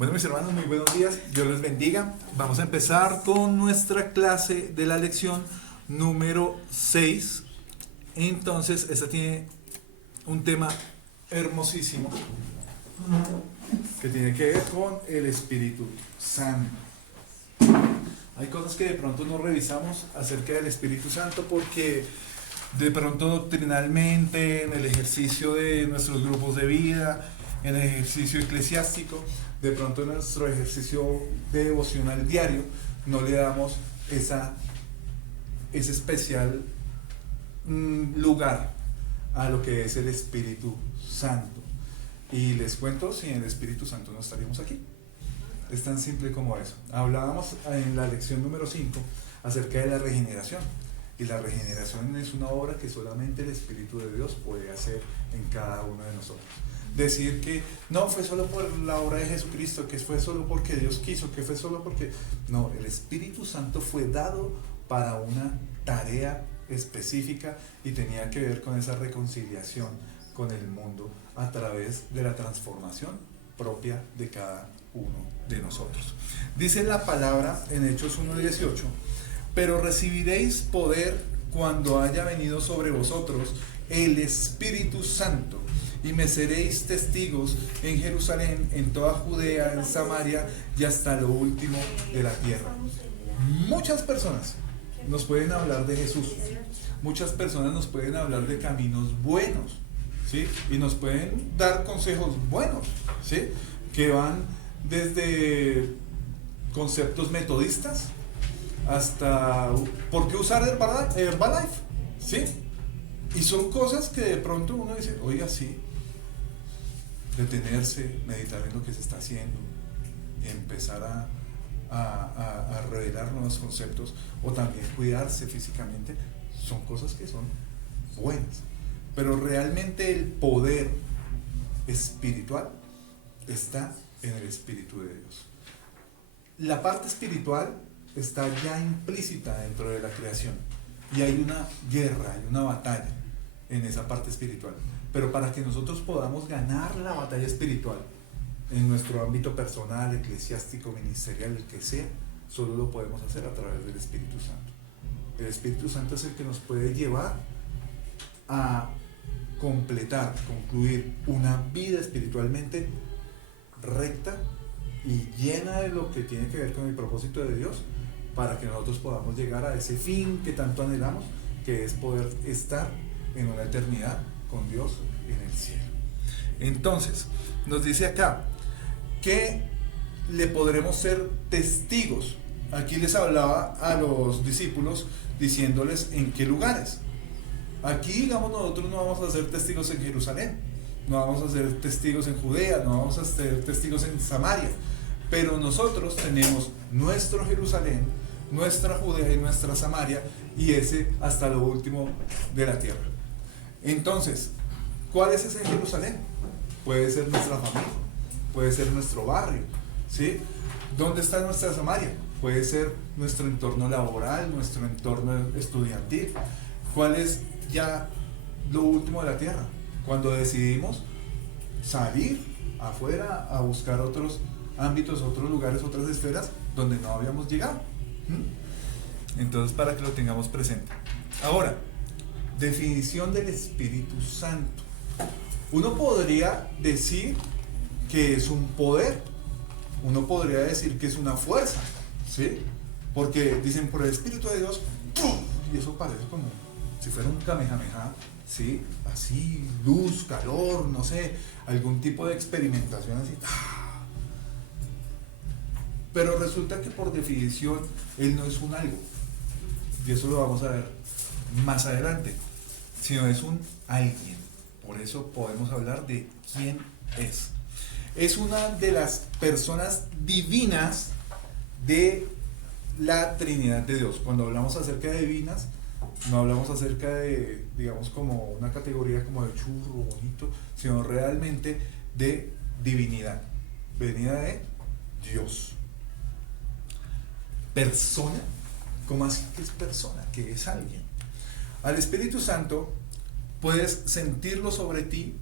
Bueno, mis hermanos, muy buenos días. Dios les bendiga. Vamos a empezar con nuestra clase de la lección número 6. Entonces, esta tiene un tema hermosísimo que tiene que ver con el Espíritu Santo. Hay cosas que de pronto no revisamos acerca del Espíritu Santo porque de pronto doctrinalmente, en el ejercicio de nuestros grupos de vida, en el ejercicio eclesiástico, de pronto en nuestro ejercicio devocional diario, no le damos ese especial lugar a lo que es el Espíritu Santo. Y les cuento, sin el Espíritu Santo no estaríamos aquí. Es tan simple como eso. Hablábamos en la lección número 5 acerca de la regeneración. Y la regeneración es una obra que solamente el Espíritu de Dios puede hacer en cada uno de nosotros. Decir que no fue solo por la obra de Jesucristo, que fue solo porque Dios quiso, que fue solo porque... No, el Espíritu Santo fue dado para una tarea específica y tenía que ver con esa reconciliación con el mundo a través de la transformación propia de cada uno de nosotros. Dice la palabra en Hechos 1:18: pero recibiréis poder cuando haya venido sobre vosotros el Espíritu Santo, y me seréis testigos en Jerusalén, en toda Judea, en Samaria y hasta lo último de la tierra. Muchas personas nos pueden hablar de Jesús, muchas personas nos pueden hablar de caminos buenos, ¿sí? Y nos pueden dar consejos buenos, ¿sí? Que van desde conceptos metodistas hasta ¿por qué usar Herbalife? ¿Sí? Y son cosas que de pronto uno dice, oiga, sí, detenerse, meditar en lo que se está haciendo y empezar a revelar nuevos conceptos, o también cuidarse físicamente, son cosas que son buenas. Pero realmente el poder espiritual está en el Espíritu de Dios. La parte espiritual está ya implícita dentro de la creación y hay una guerra, hay una batalla en esa parte espiritual, pero para que nosotros podamos ganar la batalla espiritual en nuestro ámbito personal, eclesiástico, ministerial, el que sea, solo lo podemos hacer a través del Espíritu Santo. El Espíritu Santo es el que nos puede llevar a concluir una vida espiritualmente recta y llena de lo que tiene que ver con el propósito de Dios, para que nosotros podamos llegar a ese fin que tanto anhelamos, que es poder estar en una eternidad con Dios en el cielo. Entonces, nos dice acá que le podremos ser testigos. Aquí les hablaba a los discípulos diciéndoles en qué lugares. Aquí, digamos, nosotros no vamos a ser testigos en Jerusalén, no vamos a ser testigos en Judea, no vamos a ser testigos en Samaria, pero nosotros tenemos nuestro Jerusalén, nuestra Judea y nuestra Samaria, y ese hasta lo último de la tierra. Entonces, ¿cuál es ese Jerusalén? Puede ser nuestra familia, puede ser nuestro barrio, ¿sí? ¿Dónde está nuestra Samaria? Puede ser nuestro entorno laboral, nuestro entorno estudiantil. ¿Cuál es ya lo último de la tierra? Cuando decidimos salir afuera a buscar otros ámbitos, otros lugares, otras esferas donde no habíamos llegado. Entonces, para que lo tengamos presente. Ahora, definición del Espíritu Santo. Uno podría decir que es un poder, uno podría decir que es una fuerza, ¿sí? Porque dicen por el Espíritu de Dios, ¡pum! Y eso parece como si fuera un kamehameha, ¿sí? Así, luz, calor, no sé, algún tipo de experimentación así. Pero resulta que por definición Él no es un algo, y eso lo vamos a ver más adelante, sino es un alguien. Por eso podemos hablar de quién es. Es una de las personas divinas de la Trinidad de Dios. Cuando hablamos acerca de divinas, no hablamos acerca de, digamos, como una categoría como de churro bonito, sino realmente de divinidad, venida de Dios. Persona, ¿cómo así que es persona? ¿Qué es alguien? Al Espíritu Santo puedes sentirlo sobre ti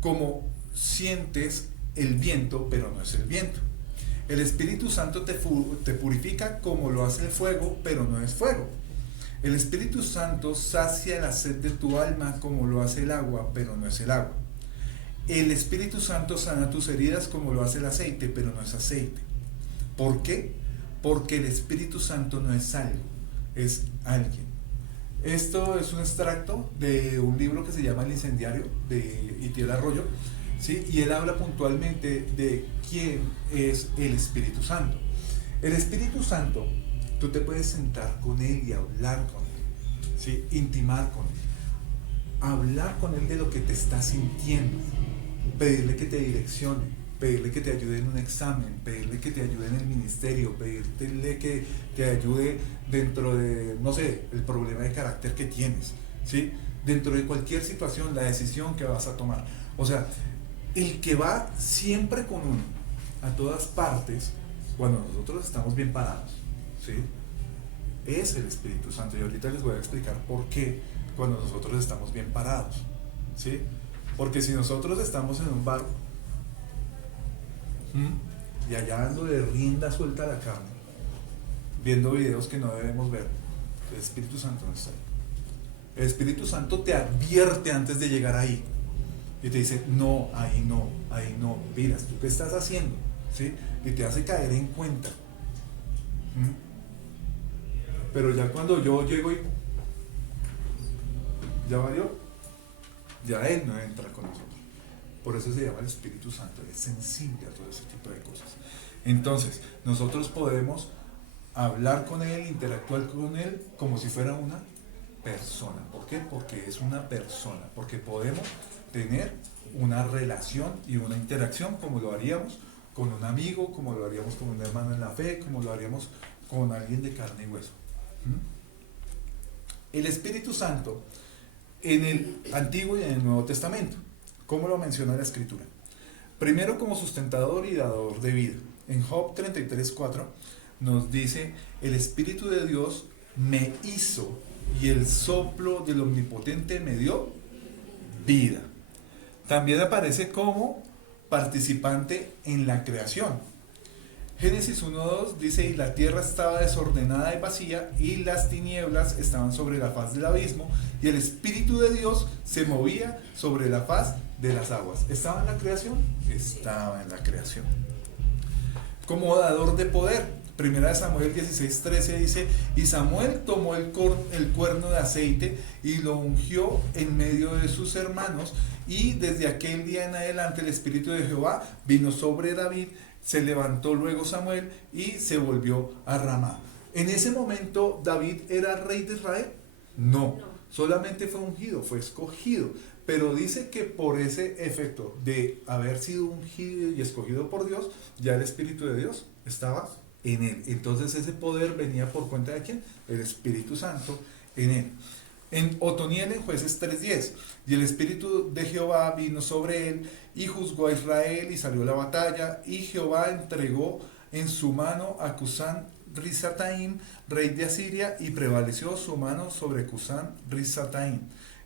como sientes el viento, pero no es el viento. El Espíritu Santo te purifica como lo hace el fuego, pero no es fuego. El Espíritu Santo sacia la sed de tu alma como lo hace el agua, pero no es el agua. El Espíritu Santo sana tus heridas como lo hace el aceite, pero no es aceite. ¿Por qué? Porque el Espíritu Santo no es algo, es alguien. Esto es un extracto de un libro que se llama El Incendiario, de Itiel Arroyo, ¿sí? Y él habla puntualmente de quién es el Espíritu Santo. El Espíritu Santo, tú te puedes sentar con él y hablar con él, ¿sí? Intimar con él, hablar con él de lo que te está sintiendo, pedirle que te direccione, pedirle que te ayude en un examen, pedirle que te ayude en el ministerio, pedirle que te ayude dentro de, no sé, el problema de carácter que tienes, ¿sí? Dentro de cualquier situación, la decisión que vas a tomar. O sea, el que va siempre con uno a todas partes, cuando nosotros estamos bien parados, ¿sí? Es el Espíritu Santo. Y ahorita les voy a explicar por qué cuando nosotros estamos bien parados, ¿sí? Porque si nosotros estamos en un barco y allá ando de rienda suelta a la cama, viendo videos que no debemos ver, el Espíritu Santo no está ahí. El Espíritu Santo te advierte antes de llegar ahí y te dice, no, ahí no, ahí no, miras, ¿tú qué estás haciendo? ¿Sí? Y te hace caer en cuenta. Pero ya cuando yo llego y ya valió, ya Él no entra con nosotros. Por eso se llama el Espíritu Santo, es sensible a todo ese tipo de cosas. Entonces, nosotros podemos hablar con Él, interactuar con Él como si fuera una persona. ¿Por qué? Porque es una persona, porque podemos tener una relación y una interacción como lo haríamos con un amigo, como lo haríamos con un hermano en la fe, como lo haríamos con alguien de carne y hueso. El Espíritu Santo en el Antiguo y en el Nuevo Testamento, ¿cómo lo menciona la Escritura? Primero como sustentador y dador de vida. En Job 33:4 nos dice, el Espíritu de Dios me hizo y el soplo del Omnipotente me dio vida. También aparece como participante en la creación. Génesis 1:2 dice, y la tierra estaba desordenada y vacía, y las tinieblas estaban sobre la faz del abismo, y el Espíritu de Dios se movía sobre la faz de las aguas. ¿Estaba en la creación? Estaba en la creación. Como dador de poder, 1 Samuel 16:13 dice, y Samuel tomó el cuerno de aceite y lo ungió en medio de sus hermanos, y desde aquel día en adelante el Espíritu de Jehová vino sobre David. Se levantó luego Samuel y se volvió a Ramá. ¿En ese momento David era rey de Israel? No, solamente fue ungido, fue escogido. Pero dice que por ese efecto de haber sido ungido y escogido por Dios, ya el Espíritu de Dios estaba en él. Entonces ese poder venía por cuenta de ¿quién? El Espíritu Santo en él. En Otoniel, en Jueces 3:10, y el Espíritu de Jehová vino sobre él, y juzgó a Israel, y salió a la batalla, y Jehová entregó en su mano a Cusán Risataim, rey de Asiria, y prevaleció su mano sobre Cusán Risataim.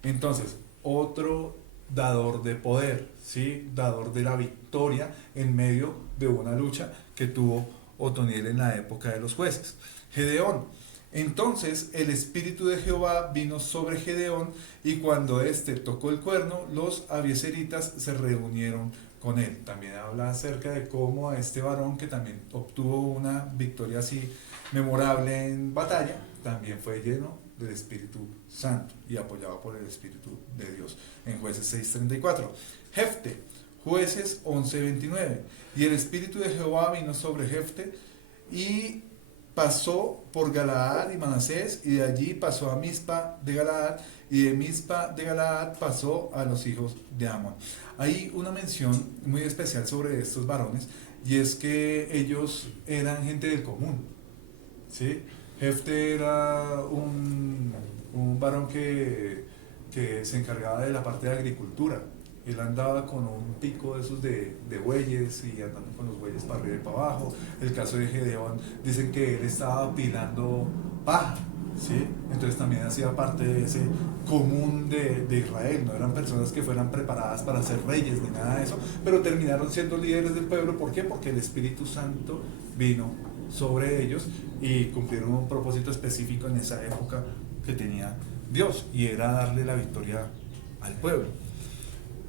Entonces, otro dador de poder, ¿sí? Dador de la victoria en medio de una lucha que tuvo Otoniel en la época de los jueces. Gedeón. Entonces el Espíritu de Jehová vino sobre Gedeón, y cuando éste tocó el cuerno, los abiezeritas se reunieron con él. También habla acerca de cómo a este varón, que también obtuvo una victoria así memorable en batalla, también fue lleno del Espíritu Santo y apoyado por el Espíritu de Dios. En Jueces 6:34. Jefte, Jueces 11:29. Y el Espíritu de Jehová vino sobre Jefte, y pasó por Galaad y Manasés, y de allí pasó a Mizpa de Galaad, y de Mizpa de Galaad pasó a los hijos de Amón. Hay una mención muy especial sobre estos varones, y es que ellos eran gente del común, ¿sí? Jefte era un varón que se encargaba de la parte de agricultura. Él andaba con un pico de esos de bueyes, y andando con los bueyes para arriba y para abajo. El caso de Gedeón, dicen que él estaba apilando paja, ¿sí? Entonces también hacía parte de ese común de Israel, no eran personas que fueran preparadas para ser reyes ni nada de eso, pero terminaron siendo líderes del pueblo. ¿Por qué? Porque el Espíritu Santo vino sobre ellos y cumplieron un propósito específico en esa época que tenía Dios, y era darle la victoria al pueblo.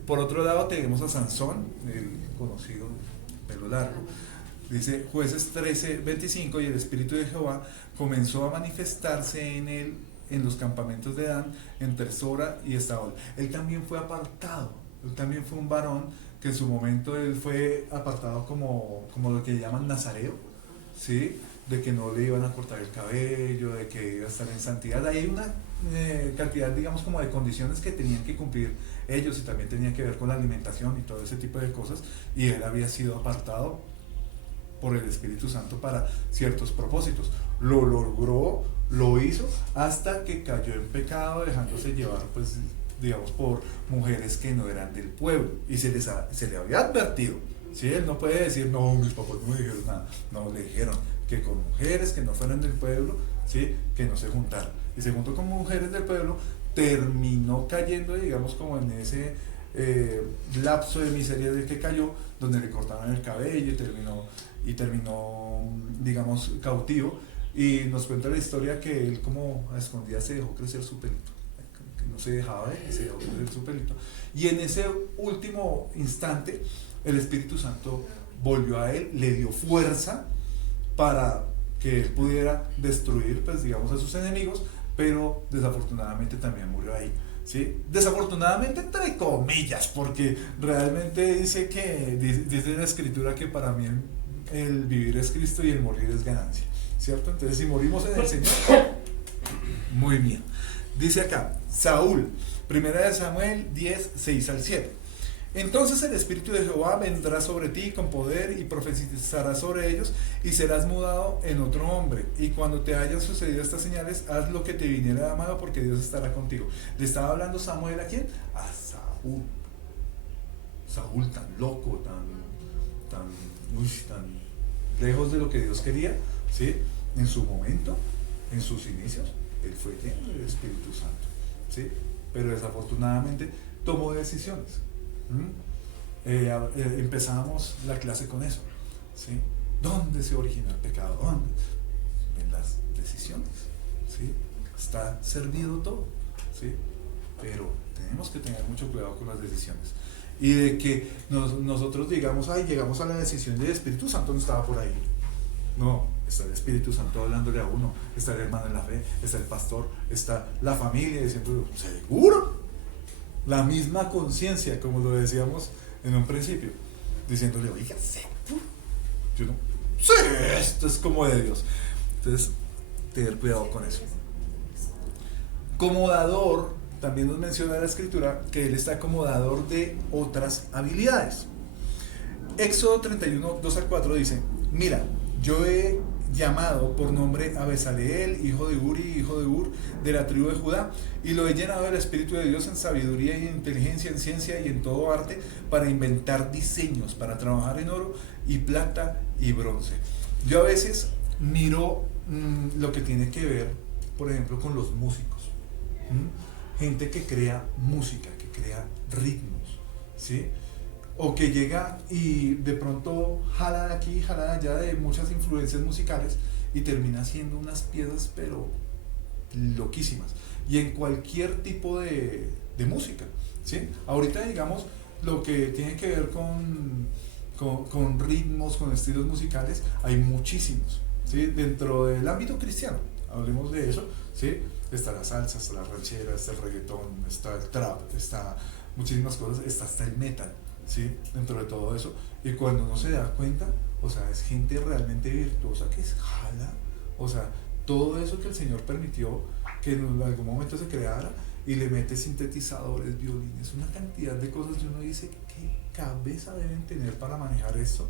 Por otro lado tenemos a Sansón, el conocido pelo largo. Dice Jueces 13:25, y el Espíritu de Jehová comenzó a manifestarse en él en los campamentos de Dan, entre Sora y Estaol. Él también fue apartado, él también fue un varón que en su momento él fue apartado como lo que llaman nazareo, ¿sí? De que no le iban a cortar el cabello, de que iba a estar en santidad. Ahí hay una cantidad, digamos, como de condiciones que tenían que cumplir ellos, y también tenía que ver con la alimentación y todo ese tipo de cosas, y él había sido apartado por el Espíritu Santo para ciertos propósitos. Lo logró, lo hizo, hasta que cayó en pecado, dejándose llevar, pues, digamos, por mujeres que no eran del pueblo, y se le había advertido, ¿sí? Él no puede decir, no, mis papás no me dijeron nada. No, le dijeron que con mujeres que no fueran del pueblo, ¿sí? Que no se juntaran, y se juntó con mujeres del pueblo, terminó cayendo, digamos, como en ese lapso de miseria del que cayó, donde le cortaban el cabello y terminó, digamos, cautivo. Y nos cuenta la historia que él, como a escondidas, se dejó crecer su pelito, que no se dejaba de se dejó crecer su pelito, y en ese último instante el Espíritu Santo volvió a él, le dio fuerza para que él pudiera destruir, pues, digamos, a sus enemigos, pero desafortunadamente también murió ahí, ¿sí? Desafortunadamente entre comillas, porque realmente dice la Escritura que para mí el vivir es Cristo y el morir es ganancia, ¿cierto? Entonces, si morimos en el Señor, muy bien. Dice acá, Saúl, 1 Samuel 10:6-7. Entonces el Espíritu de Jehová vendrá sobre ti con poder, y profetizarás sobre ellos, y serás mudado en otro hombre. Y cuando te hayan sucedido estas señales, haz lo que te viniera de mano, porque Dios estará contigo. ¿Le estaba hablando Samuel a quién? A Saúl. Saúl, tan loco, tan lejos de lo que Dios quería, ¿sí? En su momento, en sus inicios, él fue lleno del Espíritu Santo, ¿sí? Pero desafortunadamente tomó decisiones. Empezamos la clase con eso, ¿sí? ¿Dónde se origina el pecado? ¿Dónde? En las decisiones, ¿sí? Está servido todo, ¿sí? Pero tenemos que tener mucho cuidado con las decisiones, y de que nosotros digamos, ay, llegamos a la decisión del Espíritu Santo, no estaba por ahí. No, está el Espíritu Santo hablándole a uno, está el hermano en la fe, está el pastor, está la familia diciendo, ¿seguro? La misma conciencia, como lo decíamos en un principio, diciéndole, oiga, yo no sé, esto es como de Dios. Entonces, tener cuidado con eso. Como dador, también nos menciona la Escritura que él está como dador de otras habilidades. Éxodo 31:2-4 dice, mira, yo he llamado por nombre a Bezaleel, hijo de Uri, hijo de Ur, de la tribu de Judá, y lo he llenado del Espíritu de Dios en sabiduría y en inteligencia, en ciencia y en todo arte, para inventar diseños, para trabajar en oro y plata y bronce. Yo a veces miro lo que tiene que ver, por ejemplo, con los músicos. Gente que crea música, que crea ritmos, ¿sí? O que llega y de pronto jala de aquí, jala de allá, de muchas influencias musicales, y termina haciendo unas piezas pero loquísimas, y en cualquier tipo de música, ¿sí? Ahorita, digamos, lo que tiene que ver con ritmos, con estilos musicales, hay muchísimos, ¿sí? Dentro del ámbito cristiano, hablemos de eso, ¿sí? Está la salsa, está la ranchera, está el reggaetón, está el trap, está muchísimas cosas, está hasta el metal, ¿sí? Dentro de todo eso, y cuando uno se da cuenta, o sea, es gente realmente virtuosa que jala, o sea, todo eso que el Señor permitió que en algún momento se creara, y le mete sintetizadores, violines, una cantidad de cosas, y uno dice, ¿qué cabeza deben tener para manejar esto?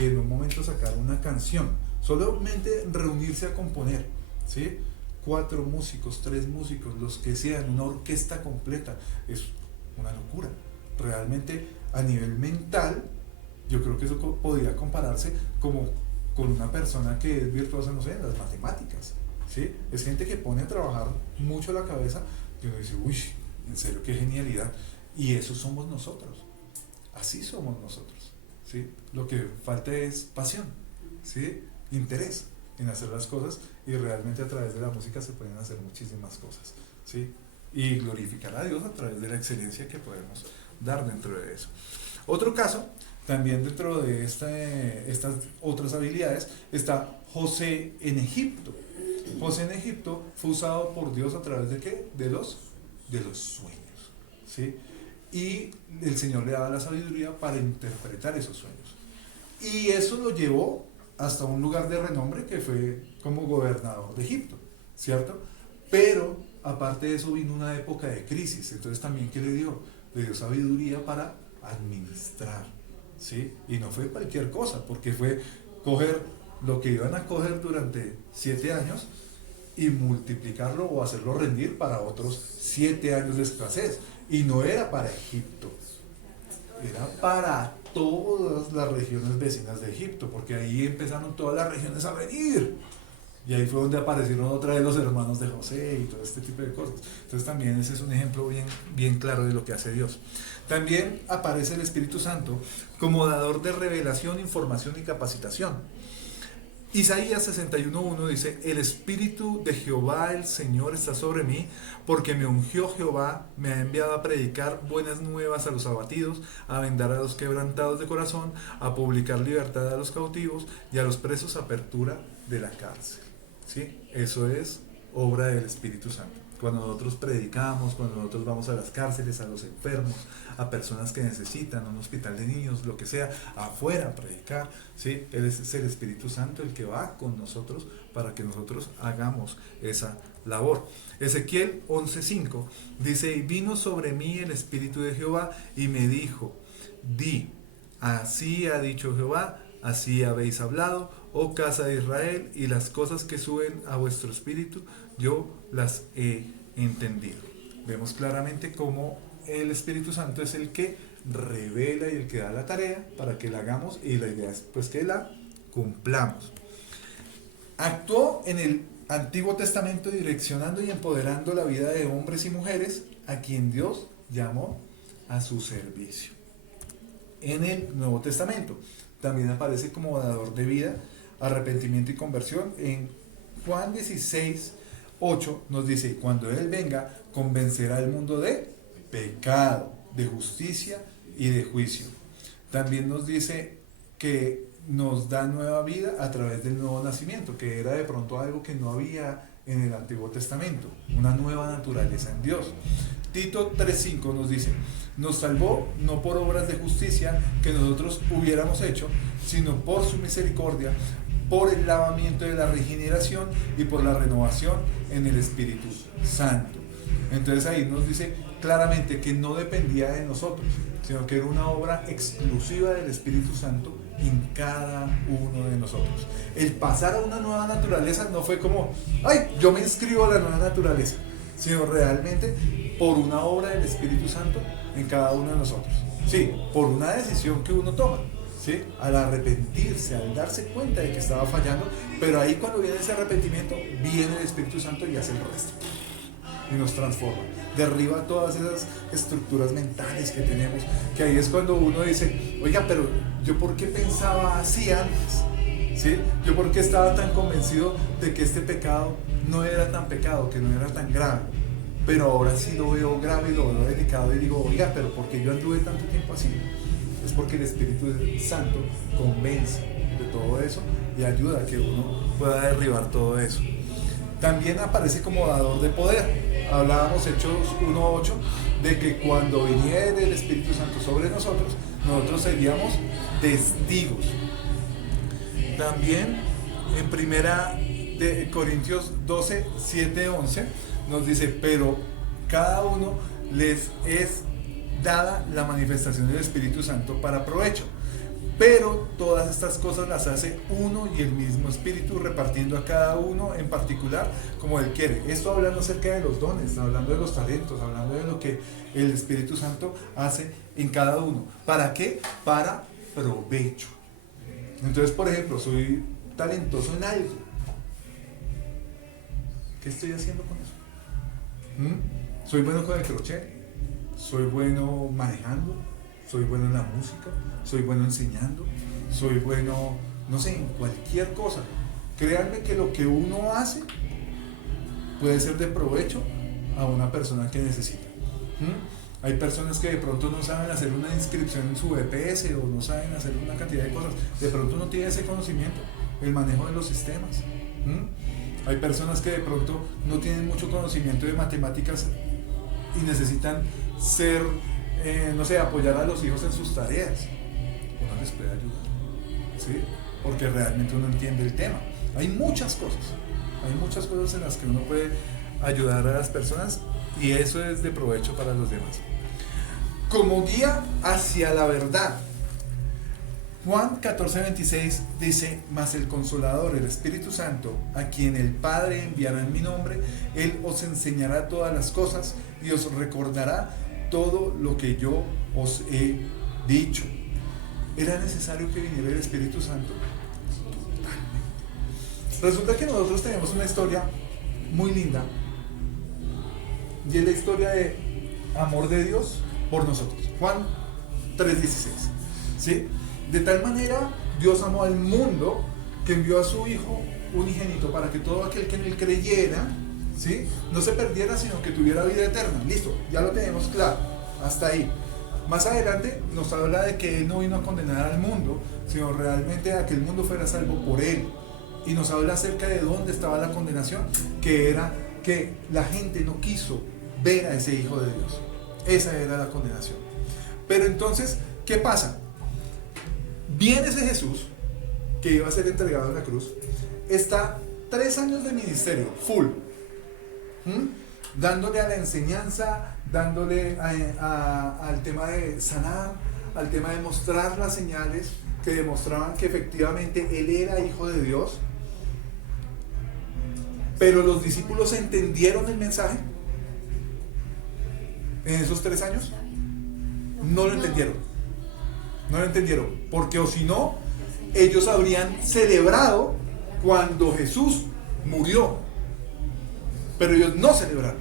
Y en un momento sacar una canción, solamente reunirse a componer, ¿sí? 4 músicos, 3 músicos, los que sean, una orquesta completa, es una locura. Realmente, a nivel mental, yo creo que eso podría compararse como con una persona que es virtuosa, no sé, en las matemáticas, ¿sí? Es gente que pone a trabajar mucho la cabeza y uno dice, uy, en serio, qué genialidad. Y eso somos nosotros, así somos nosotros, ¿sí? Lo que falta es pasión, ¿sí? Interés en hacer las cosas, y realmente a través de la música se pueden hacer muchísimas cosas, ¿sí? Y glorificar a Dios a través de la excelencia que podemos dar dentro de eso. Otro caso, también dentro de estas otras habilidades, está José en Egipto. José en Egipto fue usado por Dios a través de ¿qué? De los sueños, ¿sí? Y el Señor le daba la sabiduría para interpretar esos sueños. Y eso lo llevó hasta un lugar de renombre que fue como gobernador de Egipto, ¿cierto? Pero aparte de eso vino una época de crisis. Entonces también, ¿qué le dio? Le dio sabiduría para administrar, ¿sí? Y no fue cualquier cosa, porque fue coger lo que iban a coger durante 7 años y multiplicarlo o hacerlo rendir para otros 7 años de escasez. Y no era para Egipto, era para todas las regiones vecinas de Egipto, porque ahí empezaron todas las regiones a venir. Y ahí fue donde aparecieron otra vez los hermanos de José y todo este tipo de cosas. Entonces también ese es un ejemplo bien claro de lo que hace Dios. También aparece el Espíritu Santo como dador de revelación, información y capacitación. Isaías 61:1 dice, el Espíritu de Jehová el Señor está sobre mí, porque me ungió Jehová, me ha enviado a predicar buenas nuevas a los abatidos, a vendar a los quebrantados de corazón, a publicar libertad a los cautivos y a los presos apertura de la cárcel. ¿Sí? Eso es obra del Espíritu Santo. Cuando nosotros predicamos, cuando nosotros vamos a las cárceles, a los enfermos, a personas que necesitan un hospital de niños, lo que sea, afuera a predicar, ¿sí? Es el Espíritu Santo el que va con nosotros para que nosotros hagamos esa labor. Ezequiel 11:5 dice, y vino sobre mí el Espíritu de Jehová y me dijo, di, así ha dicho Jehová, así habéis hablado, oh casa de Israel, y las cosas que suben a vuestro espíritu, yo las he entendido. Vemos claramente cómo el Espíritu Santo es el que revela y el que da la tarea para que la hagamos, y la idea es pues que la cumplamos. Actuó en el Antiguo Testamento direccionando y empoderando la vida de hombres y mujeres a quien Dios llamó a su servicio. En el Nuevo Testamento también aparece como dador de vida, arrepentimiento y conversión. En Juan 16:8 nos dice, cuando Él venga, convencerá al mundo de pecado, de justicia y de juicio. También nos dice que nos da nueva vida a través del nuevo nacimiento, que era de pronto algo que no había en el Antiguo Testamento, una nueva naturaleza en Dios. Tito 3:5 nos dice, nos salvó no por obras de justicia que nosotros hubiéramos hecho, sino por su misericordia, por el lavamiento de la regeneración y por la renovación en el Espíritu Santo. Entonces ahí nos dice claramente que no dependía de nosotros, sino que era una obra exclusiva del Espíritu Santo en cada uno de nosotros. El pasar a una nueva naturaleza no fue como, ay, yo me inscribo a la nueva naturaleza, sino realmente por una obra del Espíritu Santo en cada uno de nosotros. Sí, por una decisión que uno toma, ¿sí? Al arrepentirse, al darse cuenta de que estaba fallando, pero ahí cuando viene ese arrepentimiento, viene el Espíritu Santo y hace el resto. Y nos transforma, derriba todas esas estructuras mentales que tenemos, que ahí es cuando uno dice, oiga, pero yo por qué pensaba así antes, ¿sí? Yo por qué estaba tan convencido de que este pecado no era tan pecado, que no era tan grave, pero ahora sí lo veo grave y lo veo delicado y digo, oiga, pero ¿por qué yo anduve tanto tiempo así? Es porque el Espíritu Santo convence de todo eso y ayuda a que uno pueda derribar todo eso. También aparece como dador de poder. Hablábamos Hechos 1:8 de que cuando viniera el Espíritu Santo sobre nosotros, nosotros seríamos testigos. También en primera de Corintios 12:7-11 nos dice, pero cada uno les es dada la manifestación del Espíritu Santo para provecho. Pero todas estas cosas las hace uno y el mismo Espíritu, repartiendo a cada uno en particular como Él quiere. Esto hablando acerca de los dones, hablando de los talentos, hablando de lo que el Espíritu Santo hace en cada uno. ¿Para qué? Para provecho. Entonces, por ejemplo, soy talentoso en algo. ¿Qué estoy haciendo con eso? ¿Soy bueno con el crochet? ¿Soy bueno manejando? ¿Soy bueno en la música? ¿Soy bueno enseñando? ¿Soy bueno, no sé, en cualquier cosa? Créanme que lo que uno hace puede ser de provecho a una persona que necesita. Hay personas que de pronto no saben hacer una inscripción en su EPS o no saben hacer una cantidad de cosas. De pronto no tiene ese conocimiento, el manejo de los sistemas. Hay personas que de pronto no tienen mucho conocimiento de matemáticas y necesitan ser, no sé, apoyar a los hijos en sus tareas. Uno les puede ayudar, ¿sí? Porque realmente uno entiende el tema. Hay muchas cosas en las que uno puede ayudar a las personas y eso es de provecho para los demás. Como guía hacia la verdad. Juan 14:26 dice: mas el Consolador, el Espíritu Santo, a quien el Padre enviará en mi nombre, Él os enseñará todas las cosas y os recordará todo lo que yo os he dicho. ¿Era necesario que viniera el Espíritu Santo? Resulta que nosotros tenemos una historia muy linda y es la historia de amor de Dios por nosotros. Juan 3:16, ¿sí? De tal manera Dios amó al mundo que envió a su Hijo unigénito para que todo aquel que en él creyera, ¿sí?, no se perdiera, sino que tuviera vida eterna. Listo, ya lo tenemos claro, hasta ahí. Más adelante nos habla de que Él no vino a condenar al mundo, sino realmente a que el mundo fuera salvo por Él. Y nos habla acerca de dónde estaba la condenación, que era que la gente no quiso ver a ese Hijo de Dios. Esa era la condenación. Pero entonces, ¿qué pasa? Viene ese Jesús que iba a ser entregado en la cruz, está 3 años de ministerio, full, dándole a la enseñanza, dándole al tema de sanar, al tema de mostrar las señales que demostraban que efectivamente Él era Hijo de Dios. Pero los discípulos entendieron el mensaje en esos 3 años. No lo entendieron. No lo entendieron. Porque o si no, ellos habrían celebrado cuando Jesús murió. Pero ellos no celebraron.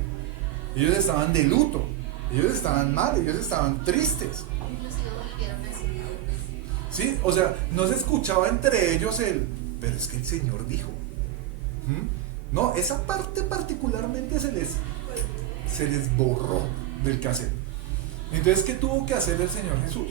Ellos estaban de luto. Ellos estaban mal. Ellos estaban tristes. ¿Sí? O sea, no se escuchaba entre ellos pero es que el Señor dijo. No, esa parte particularmente se les borró del cassette. Entonces, ¿qué tuvo que hacer el Señor Jesús?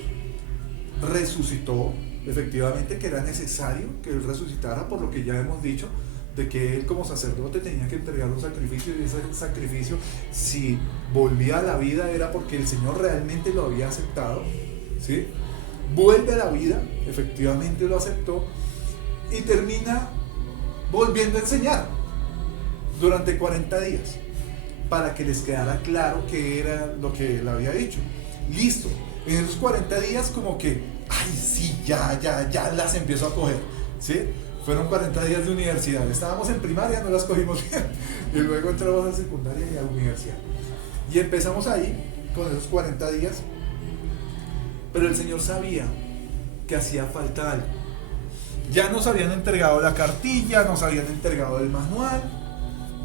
Resucitó, efectivamente, que era necesario que Él resucitara, por lo que ya hemos dicho, de que Él como sacerdote tenía que entregar un sacrificio, y ese sacrificio, si volvía a la vida, era porque el Señor realmente lo había aceptado, ¿sí? Vuelve a la vida, efectivamente lo aceptó, y termina volviendo a enseñar durante 40 días, para que les quedara claro qué era lo que Él había dicho. Listo, en esos 40 días como que, ay sí, ya las empiezo a coger, ¿sí? Fueron 40 días de universidad, estábamos en primaria, no las cogimos bien, y luego entramos a secundaria y a universidad. Y empezamos ahí, con esos 40 días, pero el Señor sabía que hacía falta algo. Ya nos habían entregado la cartilla, nos habían entregado el manual,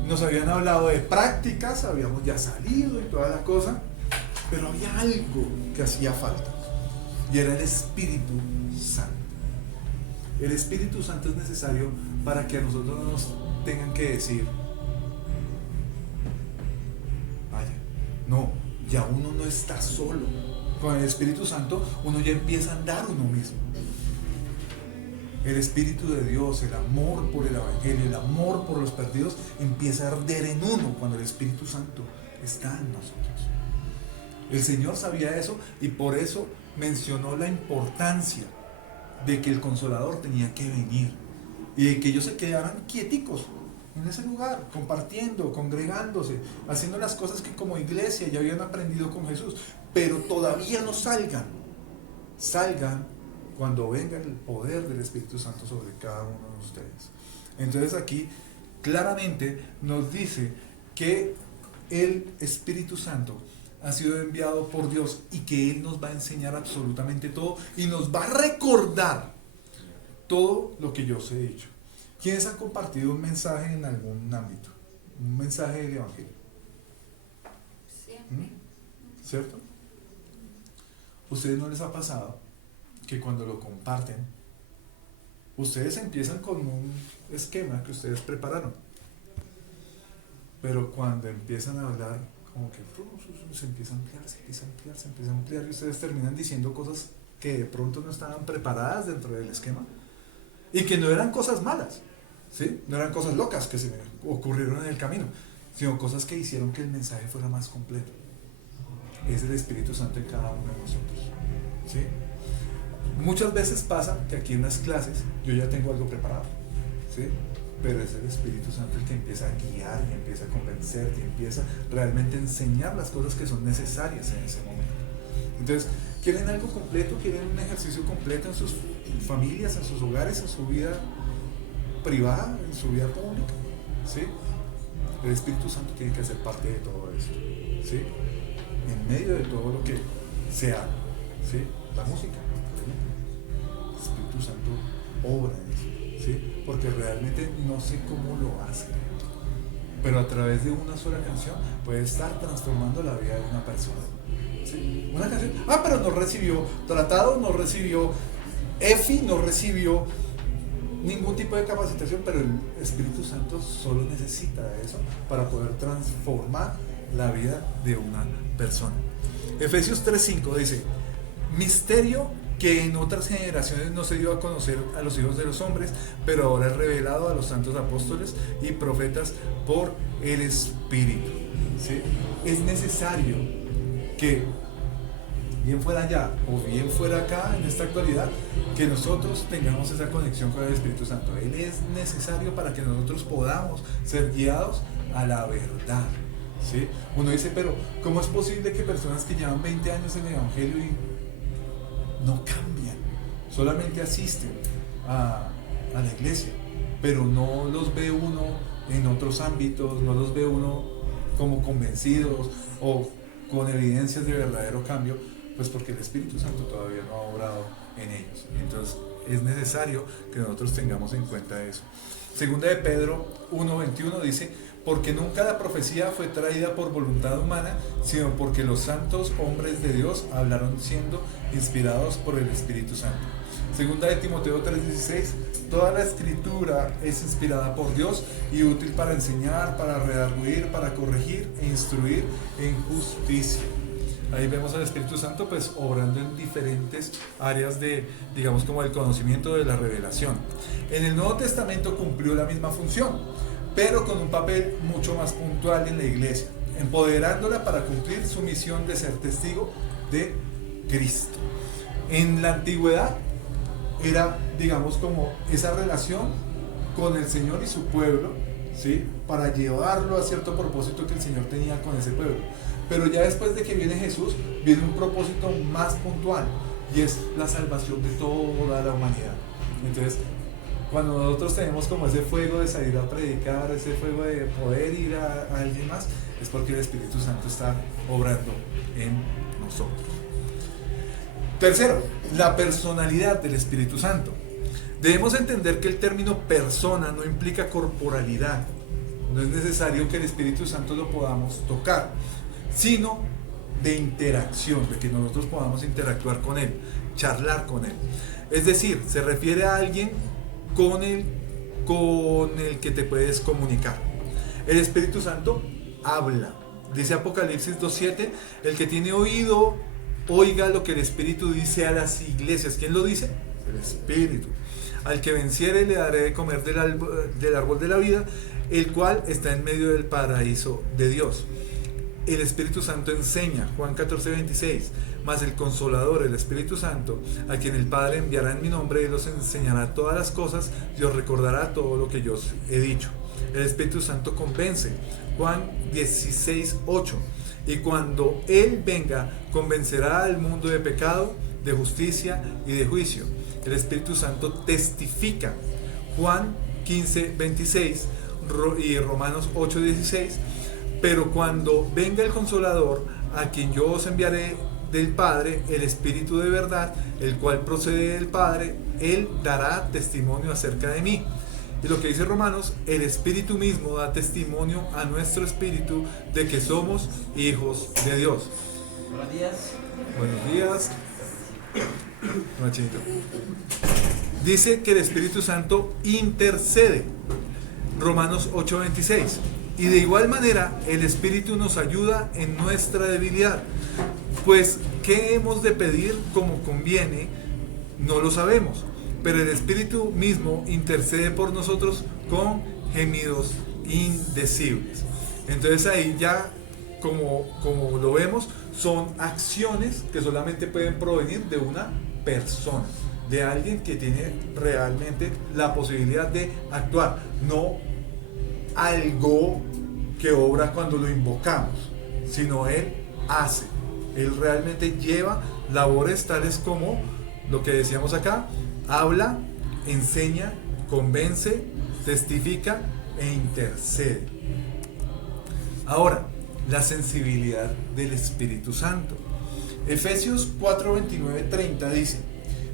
nos habían hablado de prácticas, habíamos ya salido y toda la cosa, pero había algo que hacía falta, y era el Espíritu Santo. El Espíritu Santo es necesario para que a nosotros no nos tengan que decir, vaya, no, ya uno no está solo. Con el Espíritu Santo uno ya empieza a andar uno mismo. El Espíritu de Dios, el amor por el Evangelio, el amor por los perdidos, empieza a arder en uno cuando el Espíritu Santo está en nosotros. El Señor sabía eso y por eso mencionó la importancia de que el Consolador tenía que venir y de que ellos se quedaran quieticos en ese lugar, compartiendo, congregándose, haciendo las cosas que como iglesia ya habían aprendido con Jesús, pero todavía no salgan cuando venga el poder del Espíritu Santo sobre cada uno de ustedes. Entonces aquí claramente nos dice que el Espíritu Santo ha sido enviado por Dios y que Él nos va a enseñar absolutamente todo y nos va a recordar todo lo que yo os he dicho. ¿Quiénes han compartido un mensaje en algún ámbito? un mensaje del Evangelio. ¿Cierto? ¿Ustedes no les ha pasado que cuando lo comparten, ustedes empiezan con un esquema que ustedes prepararon, pero cuando empiezan a hablar, como que se empieza a ampliar, se empieza a ampliar, y ustedes terminan diciendo cosas que de pronto no estaban preparadas dentro del esquema y que no eran cosas malas, ¿sí? No eran cosas locas que se me ocurrieron en el camino, sino cosas que hicieron que el mensaje fuera más completo. Es el Espíritu Santo en cada uno de nosotros, ¿sí? Muchas veces pasa que aquí en las clases yo ya tengo algo preparado, ¿sí? Pero es el Espíritu Santo el que empieza a guiar y empieza a convencer y empieza realmente a enseñar las cosas que son necesarias en ese momento. Entonces, ¿quieren algo completo? ¿Quieren un ejercicio completo en sus familias, en sus hogares, en su vida privada, en su vida pública? ¿Sí? El Espíritu Santo tiene que hacer parte de todo esto, ¿sí? En medio de todo lo que se haga, ¿sí? La música, el Espíritu Santo obra en eso, ¿sí? Porque realmente no sé cómo lo hace, pero a través de una sola canción puede estar transformando la vida de una persona, ¿sí? Una canción, pero no recibió tratado, no recibió EFI, no recibió ningún tipo de capacitación, pero el Espíritu Santo solo necesita eso para poder transformar la vida de una persona. Efesios 3:5 dice: misterio que en otras generaciones no se dio a conocer a los hijos de los hombres, pero ahora es revelado a los santos apóstoles y profetas por el Espíritu, ¿sí? Es necesario que, bien fuera allá o bien fuera acá en esta actualidad, que nosotros tengamos esa conexión con el Espíritu Santo. Él es necesario para que nosotros podamos ser guiados a la verdad, ¿sí? Uno dice, pero ¿cómo es posible que personas que llevan 20 años en el Evangelio y no cambian, solamente asisten a la iglesia, pero no los ve uno en otros ámbitos, no los ve uno como convencidos o con evidencias de verdadero cambio? Pues porque el Espíritu Santo todavía no ha obrado en ellos. Entonces es necesario que nosotros tengamos en cuenta eso. Segunda de Pedro 1:21 dice: porque nunca la profecía fue traída por voluntad humana, sino porque los santos hombres de Dios hablaron siendo inspirados por el Espíritu Santo. Segunda de Timoteo 3:16: toda la escritura es inspirada por Dios y útil para enseñar, para redarguir, para corregir e instruir en justicia. Ahí vemos al Espíritu Santo pues obrando en diferentes áreas de, digamos, como el conocimiento de la revelación. En el Nuevo Testamento cumplió la misma función, pero con un papel mucho más puntual en la iglesia, empoderándola para cumplir su misión de ser testigo de Cristo. En la antigüedad era, digamos, como esa relación con el Señor y su pueblo, ¿sí? Para llevarlo a cierto propósito que el Señor tenía con ese pueblo. Pero ya después de que viene Jesús, viene un propósito más puntual, y es la salvación de toda la humanidad. Entonces, cuando nosotros tenemos como ese fuego de salir a predicar, ese fuego de poder ir a alguien más, es porque el Espíritu Santo está obrando en nosotros. Tercero, la personalidad del Espíritu Santo. Debemos entender que el término persona no implica corporalidad. No es necesario que el Espíritu Santo lo podamos tocar, sino de interacción, de que nosotros podamos interactuar con Él, charlar con Él. Es decir, se refiere a alguien con el que te puedes comunicar. El Espíritu Santo habla. Dice Apocalipsis 2:7: el que tiene oído, oiga lo que el Espíritu dice a las iglesias. ¿Quién lo dice? El Espíritu. Al que venciere le daré de comer del árbol de la vida, el cual está en medio del paraíso de Dios. El Espíritu Santo enseña, Juan 14:26, mas el Consolador, el Espíritu Santo, a quien el Padre enviará en mi nombre, Él os enseñará todas las cosas y os recordará todo lo que yo os he dicho. El Espíritu Santo convence, Juan 16:8, y cuando Él venga, convencerá al mundo de pecado, de justicia y de juicio. El Espíritu Santo testifica, Juan 15:26 y Romanos 8:16, pero cuando venga el Consolador, a quien yo os enviaré del Padre, el Espíritu de verdad, el cual procede del Padre, Él dará testimonio acerca de mí. Y lo que dice Romanos, el Espíritu mismo da testimonio a nuestro espíritu de que somos hijos de Dios. Buenos días. Buenos días. Machito. Dice que el Espíritu Santo intercede. Romanos 8:26. Y de igual manera, el Espíritu nos ayuda en nuestra debilidad. Pues, ¿qué hemos de pedir como conviene? No lo sabemos. Pero el Espíritu mismo intercede por nosotros con gemidos indecibles. Entonces ahí ya, como lo vemos, son acciones que solamente pueden provenir de una persona, de alguien que tiene realmente la posibilidad de actuar, no algo que obra cuando lo invocamos, sino Él hace. Él realmente lleva labores tales como lo que decíamos acá: habla, enseña, convence, testifica e intercede. Ahora, la sensibilidad del Espíritu Santo. Efesios 4:29-30 dice: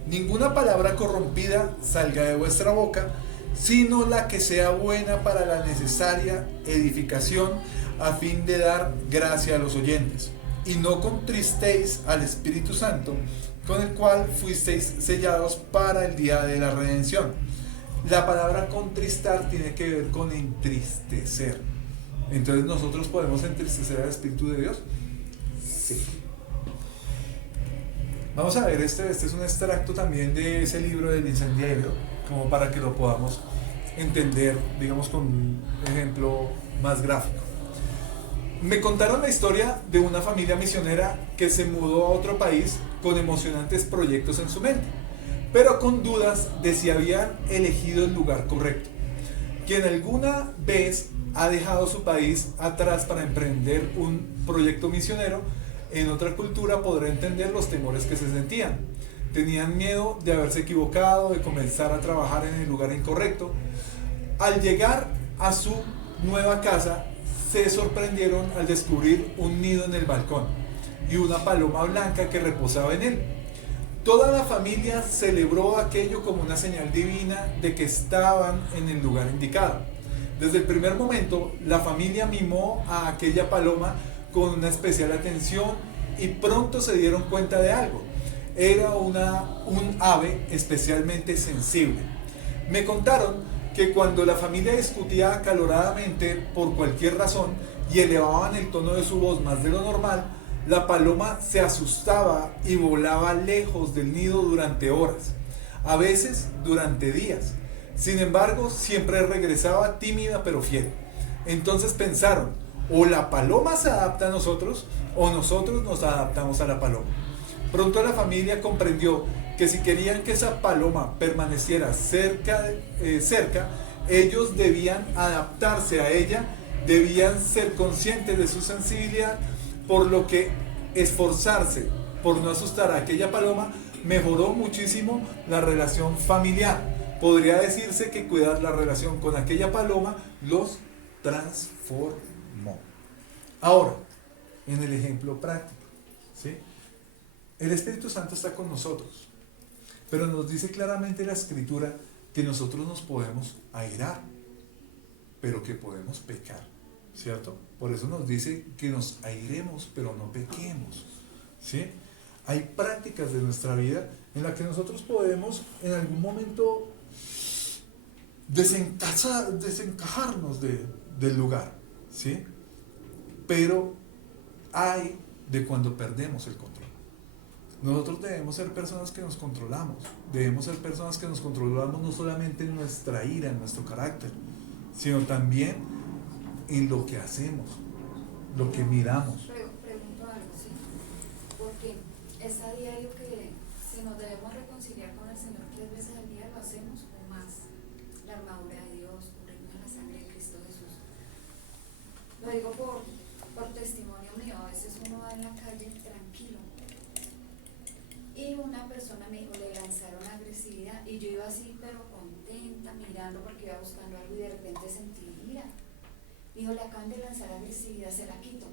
ninguna palabra corrompida salga de vuestra boca, sino la que sea buena para la necesaria edificación, a fin de dar gracia a los oyentes. Y no contristéis al Espíritu Santo, con el cual fuisteis sellados para el día de la redención. La palabra contristar tiene que ver con entristecer. Entonces, ¿nosotros podemos entristecer al Espíritu de Dios? Sí. Vamos a ver, este es un extracto también de ese libro del incendiario, como para que lo podamos entender, digamos, con un ejemplo más gráfico. Me contaron la historia de una familia misionera que se mudó a otro país con emocionantes proyectos en su mente, pero con dudas de si habían elegido el lugar correcto. Quien alguna vez ha dejado su país atrás para emprender un proyecto misionero en otra cultura podrá entender los temores que se sentían. Tenían miedo de haberse equivocado, de comenzar a trabajar en el lugar incorrecto. Al llegar a su nueva casa, se sorprendieron al descubrir un nido en el balcón y una paloma blanca que reposaba en él. Toda la familia celebró aquello como una señal divina de que estaban en el lugar indicado. Desde el primer momento, la familia mimó a aquella paloma con una especial atención y pronto se dieron cuenta de algo. Era un ave especialmente sensible. Me contaron que cuando la familia discutía acaloradamente por cualquier razón y elevaban el tono de su voz más de lo normal, la paloma se asustaba y volaba lejos del nido durante horas, a veces durante días. Sin embargo, siempre regresaba tímida pero fiel. Entonces pensaron: o la paloma se adapta a nosotros, o nosotros nos adaptamos a la paloma. Pronto la familia comprendió que si querían que esa paloma permaneciera cerca, ellos debían adaptarse a ella, debían ser conscientes de su sensibilidad, por lo que esforzarse por no asustar a aquella paloma mejoró muchísimo la relación familiar. Podría decirse que cuidar la relación con aquella paloma los transformó. Ahora, en el ejemplo práctico, ¿sí? El Espíritu Santo está con nosotros, pero nos dice claramente la Escritura que nosotros nos podemos airar, pero que podemos pecar, ¿cierto? Por eso nos dice que nos airemos, pero no pequemos, ¿sí? Hay prácticas de nuestra vida en las que nosotros podemos en algún momento desencajarnos del lugar, ¿sí? Pero hay de cuando perdemos el control. Nosotros debemos ser personas que nos controlamos, debemos ser personas que nos controlamos no solamente en nuestra ira, en nuestro carácter, sino también en lo que hacemos, lo que miramos. Pregunto algo, ¿sí? Porque es a diario que si nos debemos reconciliar con el Señor 3 veces al día, lo hacemos o más. La armadura de Dios, cubrirnos en la sangre de Cristo Jesús. Lo digo por testimonio mío. A veces uno va en la calle tranquilo y una persona me dijo, le lanzaron agresividad, y yo iba así pero contenta, mirando porque iba buscando algo, y de repente sentí ira. Dijo, le acaban de lanzar agresividad, se la quito.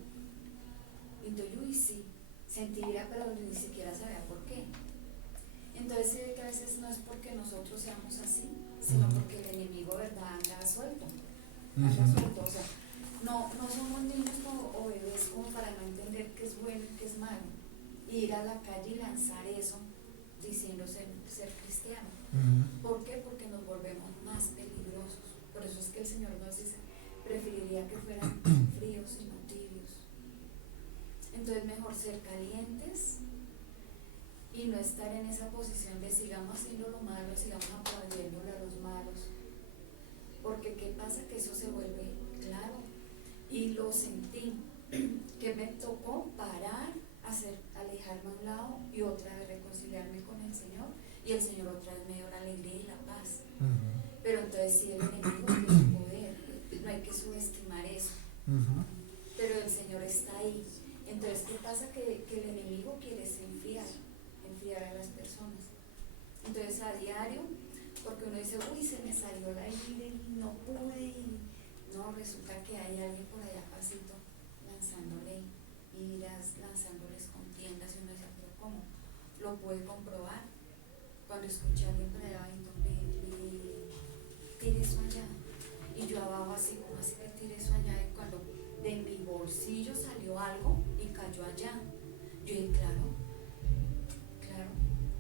Y entonces yo, sí, sentí ira, pero ni siquiera sabía por qué. Entonces se ve que a veces no es porque nosotros seamos así, sino porque el enemigo, ¿verdad?, al Ujú. asunto. O sea, no somos niños o bebés como para no entender qué es bueno y qué es malo. Ir a la calle y lanzar eso diciendo ser cristiano. Ujú. ¿Por qué? Porque nos volvemos más peligrosos. Por eso es que el Señor nos dice, preferiría que fueran fríos y no tibios. Entonces mejor ser calientes y no estar en esa posición de sigamos haciendo lo malo, sigamos aplaudiéndole a los malos. Porque ¿qué pasa? Que eso se vuelve claro. Y lo sentí, que me tocó parar, alejarme a un lado y otra vez reconciliarme con el Señor. Y el Señor otra vez me dio la alegría y la paz. Ujú. Pero entonces sí, el enemigo tiene poder, no hay que subestimar eso. Ujú. Pero el Señor está ahí. Entonces, ¿qué pasa? Que el enemigo quiere enfriar a las personas. Entonces, a diario, porque uno dice, uy, se me salió la ira y no pude, y no, resulta que hay alguien por allá pasito lanzándole iras, lanzándoles contiendas, y uno dice, pero ¿cómo? Lo puede comprobar cuando escuché a alguien por allá y tire eso allá, y yo abajo así, como así que tire eso allá, y cuando de mi bolsillo salió algo y cayó allá, yo dije, claro,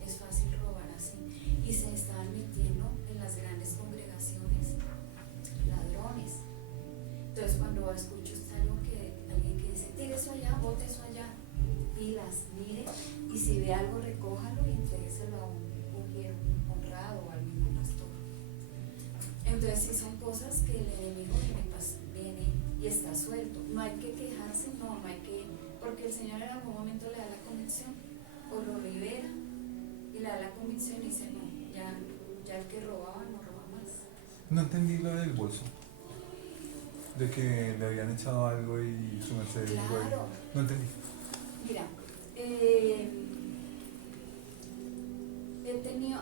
es fácil robar así. Y se estaban metiendo en las grandes congregaciones ladrones. Entonces cuando escucho algo alguien que dice, tire eso allá, bote eso allá, pilas, mire, y si ve algo, recójalo y entrégueselo a un mujer honrado o al mismo pastor. Entonces sí son cosas que el enemigo viene y está suelto. No hay que quejarse, no hay que, porque el Señor en algún momento le da la convicción o lo libera y le da la convicción y dice, no, ya el que robaba no roba más. No entendí lo del bolso. De que le habían echado algo y su merced dijo, Claro. no entendí. Mira,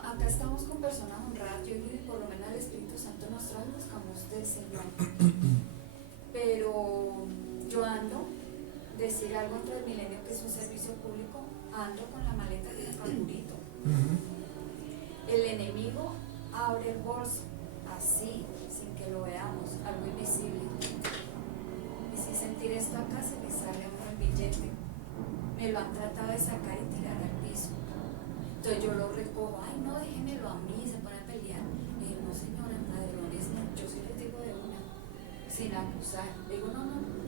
acá estamos con personas honradas, yo y por lo menos el Espíritu Santo nos trae, buscamos del Señor. Pero yo ando, decir algo en Transmilenio, que es un servicio público, ando con la maleta de cangurito. El enemigo abre el bolso, así, sin que lo veamos, algo invisible. Y si sentir esto acá, se le sale a uno el billete. Me lo han tratado de sacar y tirar al piso. Entonces yo lo recojo, ay no, déjenmelo a mí, se pone a pelear. Y no señora, ladrones no, yo sí les digo de una, sin acusar. Digo, no,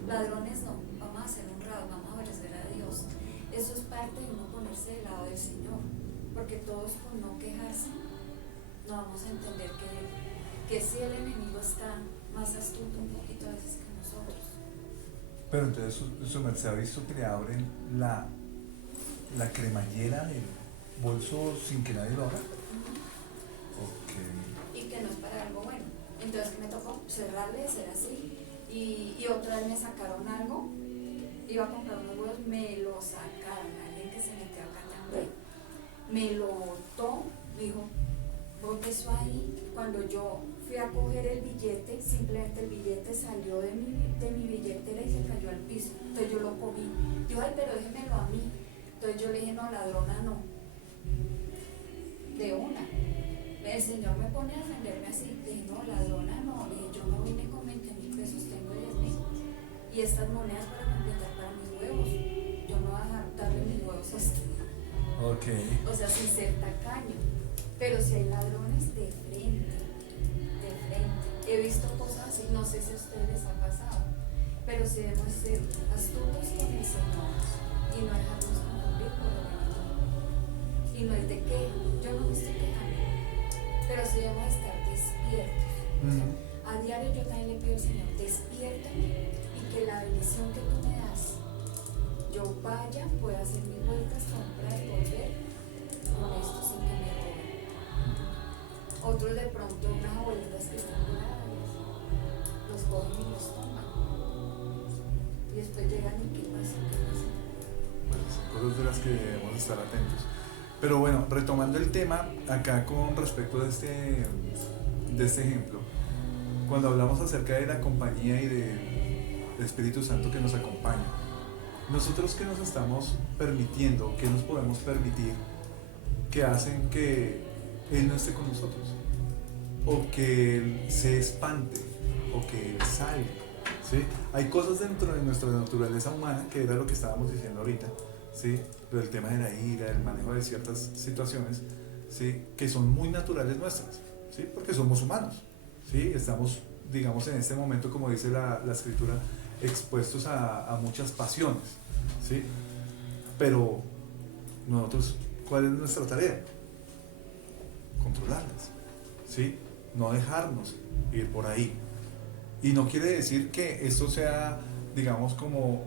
ladrones no, vamos a ser honrados, vamos a obedecer a Dios. Eso es parte de uno ponerse del lado del Señor, porque todos con no quejarse, no vamos a entender que si el enemigo está más astuto un poquito a veces que nosotros. Pero entonces su merced ha visto que le abren la cremallera del bolso sin que nadie lo haga. Ok. Y que no es para algo bueno. Entonces me tocó cerrarle, ser así. Y otra vez me sacaron algo, iba a comprar unos huevos, me lo sacaron, alguien que se metió acá también. Me lo botó, dijo, bote eso ahí. Cuando yo fui a coger el billete, simplemente el billete salió de mi billetera y se cayó al piso. Entonces yo lo cogí. Dijo, ay, pero déjemelo a mí. Entonces yo le dije, no, ladrona no. De una. El Señor me pone a defenderme así. Le dije, no, ladrona no. Le dije, yo no vine con 20.000 pesos, tengo 10.000. Y estas monedas para completar para mis huevos. Yo no voy a dejar darle mis huevos a esto. Ok. O sea, sin ser tacaño. Pero si hay ladrones, de frente. He visto cosas así, no sé si a ustedes les ha pasado, pero si debemos ser astutos con el Señor y no dejarnos confundir por el enemigo. Y no es de que yo no me estoy quejando, pero sí debemos estar despiertos. O sea, a diario yo también le pido al Señor, despiértame y que la bendición que tú me das, yo vaya, pueda hacer mis vueltas, comprar y volver con esto sin que me roben. Otros de pronto, unas abuelitas que están curadas, los cogen y los toman. Y después llegan y ¿qué pasa? Bueno, son cosas de las que debemos estar atentos. Pero bueno, retomando el tema, acá con respecto de este ejemplo, cuando hablamos acerca de la compañía y del Espíritu Santo que nos acompaña, nosotros que nos estamos permitiendo, que nos podemos permitir, que hacen que Él no esté con nosotros, o que Él se espante o que Él salga. ¿Sí? Hay cosas dentro de nuestra naturaleza humana, que era lo que estábamos diciendo ahorita, ¿sí? El tema de la ira, el manejo de ciertas situaciones, ¿sí? Que son muy naturales nuestras, ¿sí? Porque somos humanos, ¿sí? Estamos, digamos, en este momento, como dice la escritura, expuestos a muchas pasiones, ¿sí? Pero nosotros, ¿cuál es nuestra tarea? Controlarlas, ¿sí? No dejarnos ir por ahí. Y no quiere decir que esto sea, digamos, como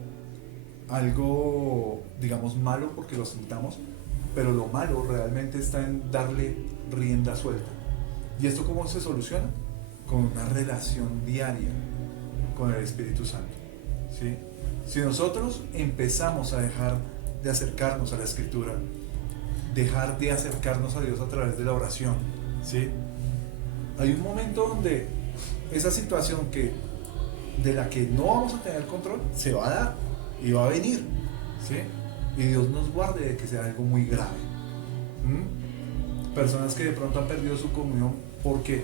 algo, digamos, malo porque lo sintamos, pero lo malo realmente está en darle rienda suelta. ¿Y esto cómo se soluciona? Con una relación diaria con el Espíritu Santo, ¿sí? Si nosotros empezamos a dejar de acercarnos a la Escritura, dejar de acercarnos a Dios a través de la oración, ¿sí? Hay un momento donde esa situación de la que no vamos a tener control se va a dar y va a venir, ¿sí? Y Dios nos guarde de que sea algo muy grave. Personas que de pronto han perdido su comunión porque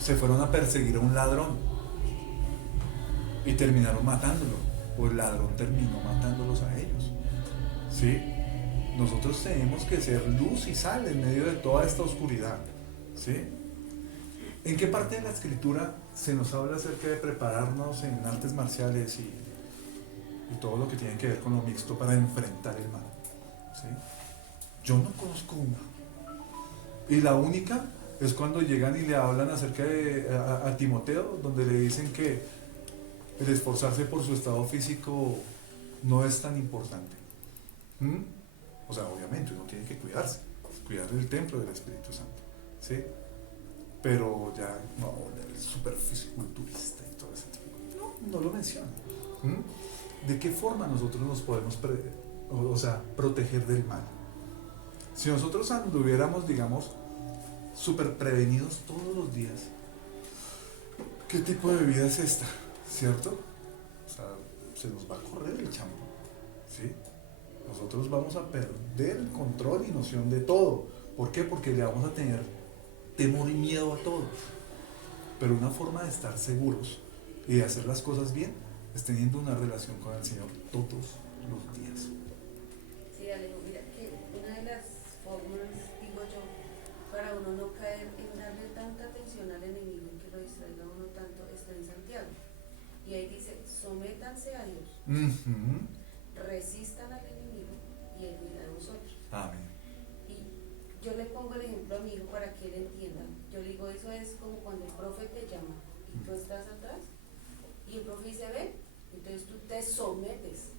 se fueron a perseguir a un ladrón y terminaron matándolo, o el ladrón terminó matándolos a ellos, ¿sí? Nosotros tenemos que ser luz y sal en medio de toda esta oscuridad, ¿sí? ¿En qué parte de la escritura se nos habla acerca de prepararnos en artes marciales y todo lo que tiene que ver con lo mixto para enfrentar el mal? ¿Sí? Yo no conozco una. Y la única es cuando llegan y le hablan acerca de a Timoteo, donde le dicen que el esforzarse por su estado físico no es tan importante. O sea, obviamente uno tiene que cuidarse, cuidar el templo del Espíritu Santo, ¿sí? Pero ya no, el super fisiculturista y todo ese tipo, no lo menciona. ¿De qué forma nosotros nos podemos proteger del mal? Si nosotros anduviéramos, digamos, súper prevenidos todos los días, ¿qué tipo de vida es esta? ¿Cierto? O sea, se nos va a correr el chambo, ¿sí? Nosotros vamos a perder el control y noción de todo. ¿Por qué? Porque le vamos a tener temor y miedo a todo. Pero una forma de estar seguros y de hacer las cosas bien es teniendo una relación con el Señor todos los días. Sí, Alejo, mira que una de las formas, digo yo, para uno no caer en darle tanta atención al enemigo y que lo distraiga a uno tanto, está en Santiago. Y ahí dice, sométanse a Dios, resistan al enemigo y él huirá de vosotros. Amén. Y yo le pongo el ejemplo a mi hijo para que él entienda. Yo le digo, eso es como cuando el profe te llama y tú estás atrás y el profe dice, ven, entonces tú te sometes.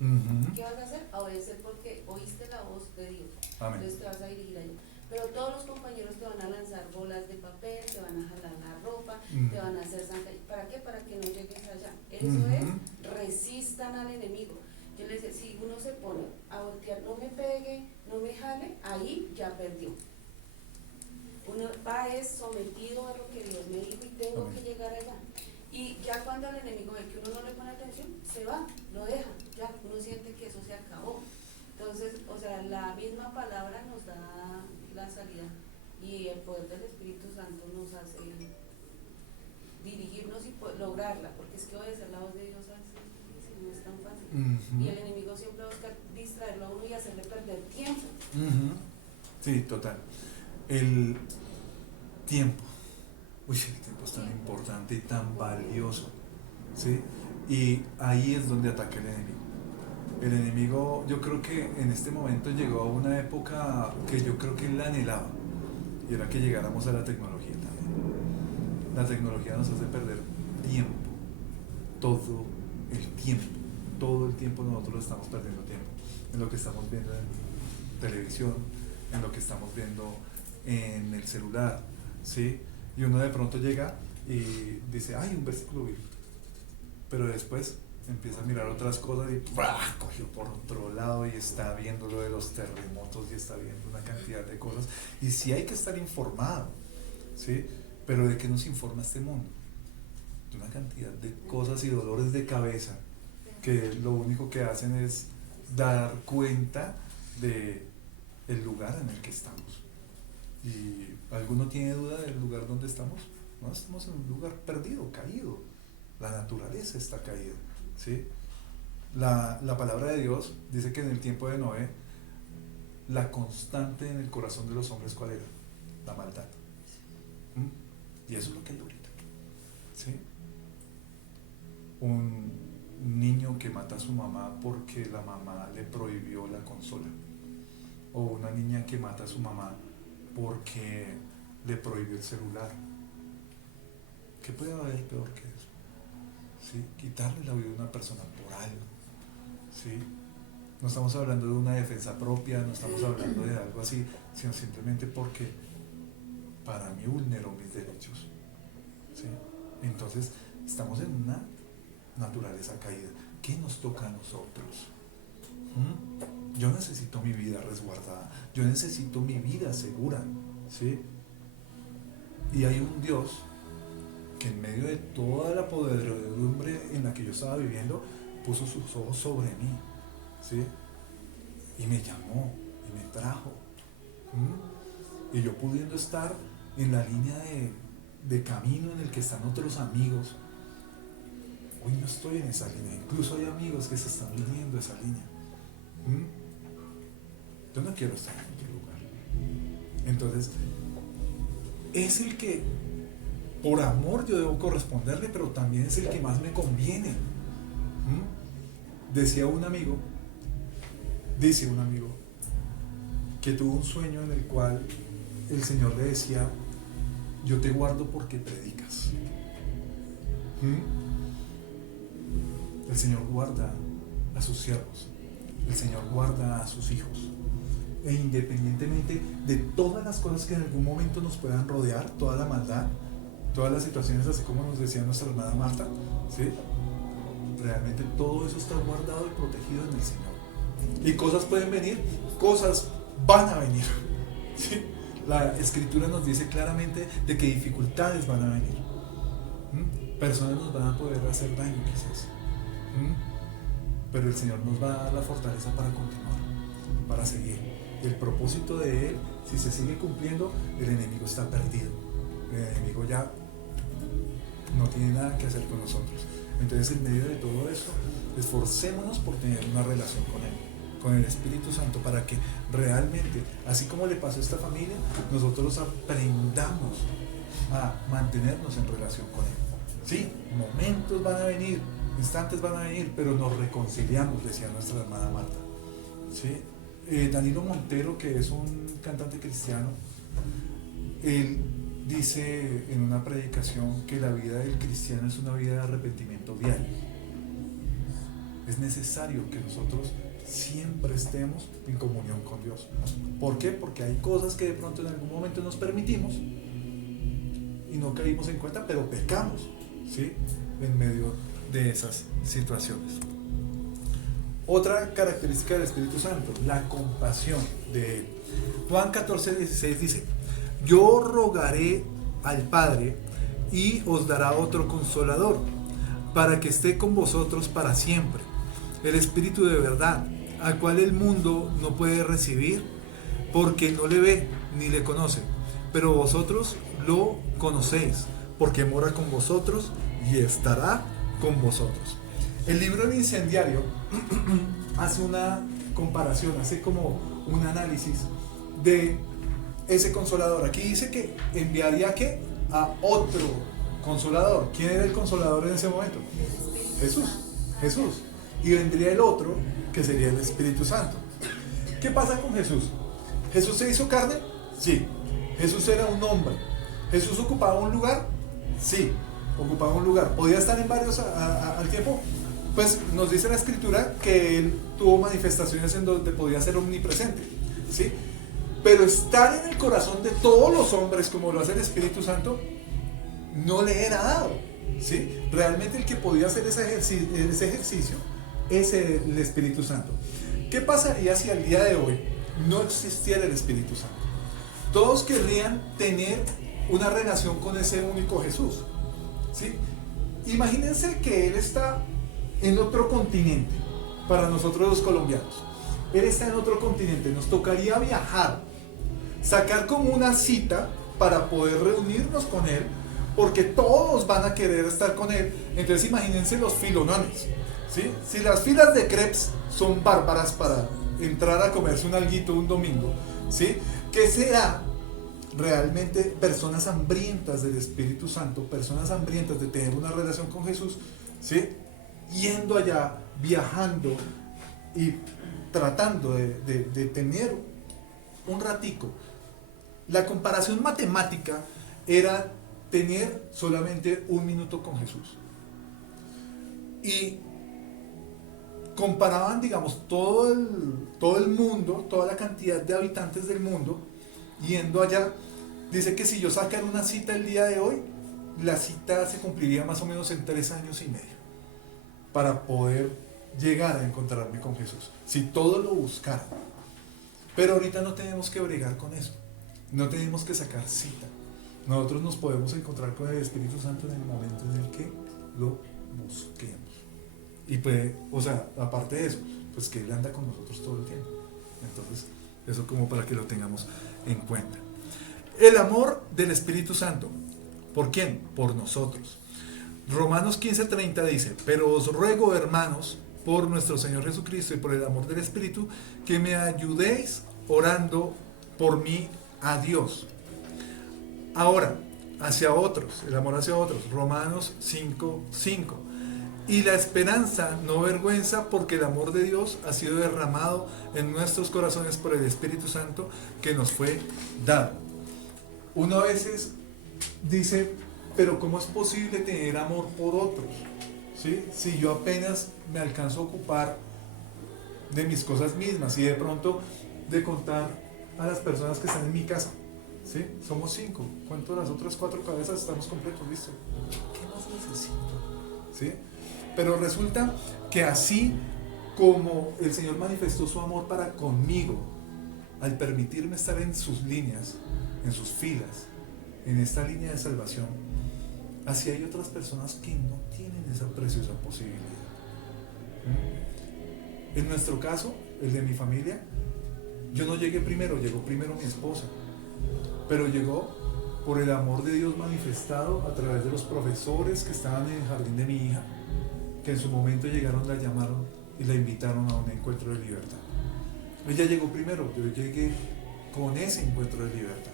¿Qué vas a hacer? A obedecer porque oíste la voz de Dios. Amén. Entonces te vas a dirigir allá. Pero todos los compañeros te van a lanzar bolas de papel, te van a jalar la ropa, te van a hacer zancadillas. ¿Para qué? Para que no llegues allá. Eso es, resistan al enemigo. Yo les decía, si uno se pone a voltear, no me pegue, no me jale, ahí ya perdió. Uno va es sometido a lo que Dios me dijo y tengo que llegar allá. Y ya cuando el enemigo ve que uno no le pone atención, se va, lo deja, ya uno siente que eso se acabó. Entonces, o sea, la misma palabra nos da la salida y el poder del Espíritu Santo nos hace dirigirnos y lograrla, porque es que obedecer la voz de Dios no es tan fácil. Y el enemigo siempre busca distraerlo a uno y hacerle perder tiempo. Sí, total. El tiempo. Uy, el tiempo es tan importante y tan valioso, ¿sí? Y ahí es donde ataca el enemigo. El enemigo, yo creo que en este momento llegó a una época que yo creo que él anhelaba, y era que llegáramos a la tecnología también. La tecnología nos hace perder tiempo, todo el tiempo nosotros estamos perdiendo tiempo, en lo que estamos viendo en televisión, en lo que estamos viendo en el celular, ¿sí? Y uno de pronto llega y dice, ay, un versículo bíblico, pero después empieza a mirar otras cosas y cogió por otro lado y está viendo lo de los terremotos y está viendo una cantidad de cosas. Y sí hay que estar informado, ¿sí? Pero ¿de qué nos informa este mundo? De una cantidad de cosas y dolores de cabeza que lo único que hacen es dar cuenta de el lugar en el que estamos. ¿Y alguno tiene duda del lugar donde estamos? No estamos en un lugar perdido, caído. La naturaleza está caída, ¿sí? La palabra de Dios dice que en el tiempo de Noé, la constante en el corazón de los hombres, ¿cuál era? La maldad. Y eso es lo que hay ahorita, ¿sí? Un niño que mata a su mamá porque la mamá le prohibió la consola, o una niña que mata a su mamá porque le prohibió el celular. ¿Qué puede haber peor que eso? ¿Sí? Quitarle la vida a una persona por algo, ¿sí? No estamos hablando de una defensa propia, no estamos hablando de algo así, sino simplemente porque para mí vulneró mis derechos, ¿sí? Entonces estamos en una naturaleza caída. ¿Qué nos toca a nosotros? Yo necesito mi vida resguardada, yo necesito mi vida segura, ¿sí? Y hay un Dios que en medio de toda la podredumbre en la que yo estaba viviendo, puso sus ojos sobre mí, ¿sí? Y me llamó, y me trajo. Y yo pudiendo estar en la línea de camino en el que están otros amigos, hoy no estoy en esa línea. Incluso hay amigos que se están viniendo a esa línea. Yo no quiero estar en otro lugar. Entonces, es el que por amor yo debo corresponderle, pero también es el que más me conviene. Dice un amigo que tuvo un sueño en el cual el Señor le decía: yo te guardo porque predicas. El Señor guarda a sus siervos, el Señor guarda a sus hijos, e independientemente de todas las cosas que en algún momento nos puedan rodear, toda la maldad, todas las situaciones, así como nos decía nuestra hermana Marta, ¿sí? Realmente todo eso está guardado y protegido en el Señor. Y cosas pueden venir, cosas van a venir, ¿sí? La Escritura nos dice claramente de que dificultades van a venir. Personas nos van a poder hacer daño quizás, pero el Señor nos va a dar la fortaleza para continuar, para seguir. Y el propósito de Él, si se sigue cumpliendo, el enemigo está perdido. El enemigo ya no tiene nada que hacer con nosotros. Entonces, en medio de todo eso, esforcémonos por tener una relación con Él, con el Espíritu Santo, para que realmente, así como le pasó a esta familia, nosotros aprendamos a mantenernos en relación con Él. Sí, momentos van a venir, instantes van a venir, pero nos reconciliamos, decía nuestra hermana Marta. ¿Sí? Danilo Montero, que es un cantante cristiano, él dice en una predicación que la vida del cristiano es una vida de arrepentimiento diario. Es necesario que nosotros siempre estemos en comunión con Dios. ¿Por qué? Porque hay cosas que de pronto en algún momento nos permitimos y no caímos en cuenta, pero pecamos, ¿sí? En medio de esas situaciones. Otra característica del Espíritu Santo, la compasión de Él. Juan 14:16 dice: yo rogaré al Padre y os dará otro consolador, para que esté con vosotros para siempre, el Espíritu de verdad, al cual el mundo no puede recibir, porque no le ve ni le conoce, pero vosotros lo conocéis, porque mora con vosotros y estará con vosotros. El libro El Incendiario hace una comparación, hace como un análisis de ese consolador. Aquí dice que enviaría ¿qué? A otro consolador. ¿Quién era el consolador en ese momento? Jesús. Y vendría el otro, que sería el Espíritu Santo. ¿Qué pasa con Jesús? ¿Jesús se hizo carne? Sí. ¿Jesús era un hombre? ¿Jesús ocupaba un lugar? Sí, ocupaba un lugar. ¿Podía estar en varios al tiempo? Pues nos dice la Escritura que Él tuvo manifestaciones en donde podía ser omnipresente, ¿sí? Pero estar en el corazón de todos los hombres, como lo hace el Espíritu Santo, no le era dado, ¿sí? Realmente el que podía hacer ese ejercicio es el Espíritu Santo. ¿Qué pasaría si al día de hoy no existiera el Espíritu Santo? Todos querrían tener una relación con ese único Jesús, ¿sí? Imagínense que Él está en otro continente. Para nosotros los colombianos, Él está en otro continente. Nos tocaría viajar, sacar como una cita para poder reunirnos con Él, porque todos van a querer estar con él. Entonces imagínense los filonones, ¿sí? Si las filas de crepes son bárbaras para entrar a comerse un alguito un domingo, ¿sí? ¿Qué será realmente personas hambrientas del Espíritu Santo, personas hambrientas de tener una relación con Jesús, ¿sí? Yendo allá, viajando y tratando de tener un ratico? La comparación matemática era tener solamente un minuto con Jesús. Y comparaban, digamos, todo el mundo, toda la cantidad de habitantes del mundo, yendo allá. Dice que si yo sacara una cita el día de hoy, la cita se cumpliría más o menos en 3 años y medio para poder llegar a encontrarme con Jesús, si todo lo buscara. Pero ahorita no tenemos que bregar con eso, no tenemos que sacar cita. Nosotros nos podemos encontrar con el Espíritu Santo en el momento en el que lo busquemos. Y pues, o sea, aparte de eso, pues que Él anda con nosotros todo el tiempo. Entonces, eso como para que lo tengamos en cuenta. El amor del Espíritu Santo. ¿Por quién? Por nosotros. Romanos 15:30 dice: pero os ruego, hermanos, por nuestro Señor Jesucristo y por el amor del Espíritu, que me ayudéis orando por mí a Dios. Ahora, hacia otros, el amor hacia otros. Romanos 5:5. Y la esperanza no avergüenza, porque el amor de Dios ha sido derramado en nuestros corazones por el Espíritu Santo que nos fue dado. Uno a veces dice, pero ¿cómo es posible tener amor por otros? ¿Sí? Si yo apenas me alcanzo a ocupar de mis cosas mismas y de pronto de contar a las personas que están en mi casa. ¿Sí? Somos 5. Cuento las otras 4 cabezas, estamos completos, ¿listo? ¿Qué más necesito? ¿Sí? Pero resulta que así como el Señor manifestó su amor para conmigo, al permitirme estar en sus líneas, en sus filas, en esta línea de salvación, así hay otras personas que no tienen esa preciosa posibilidad. En nuestro caso, el de mi familia, yo no llegué primero, llegó primero mi esposa, pero llegó por el amor de Dios manifestado a través de los profesores que estaban en el jardín de mi hija, que en su momento llegaron, la llamaron y la invitaron a un encuentro de libertad. Ella llegó primero, yo llegué con ese encuentro de libertad.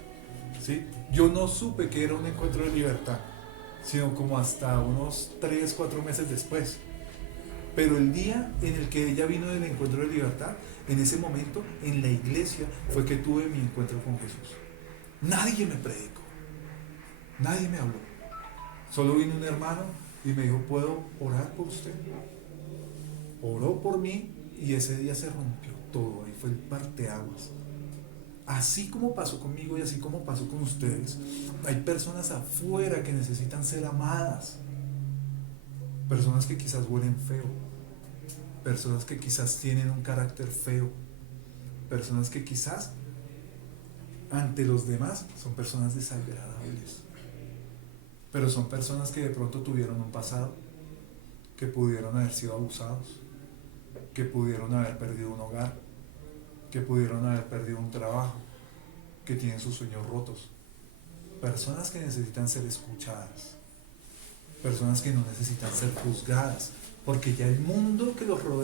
¿Sí? Yo no supe que era un encuentro de libertad, sino como hasta unos 3-4 meses después. Pero el día en el que ella vino del encuentro de libertad, en ese momento, en la iglesia, fue que tuve mi encuentro con Jesús. Nadie me predicó, nadie me habló. Solo vino un hermano y me dijo, ¿puedo orar por usted? Oró por mí y ese día se rompió todo, ahí fue el parteaguas. Así como pasó conmigo y así como pasó con ustedes, hay personas afuera que necesitan ser amadas. Personas que quizás huelen feo. Personas que quizás tienen un carácter feo. Personas que quizás ante los demás son personas desagradables. Pero son personas que de pronto tuvieron un pasado, que pudieron haber sido abusados, que pudieron haber perdido un hogar, que pudieron haber perdido un trabajo, que tienen sus sueños rotos. Personas que necesitan ser escuchadas. Personas que no necesitan ser juzgadas, porque ya el mundo que los rodea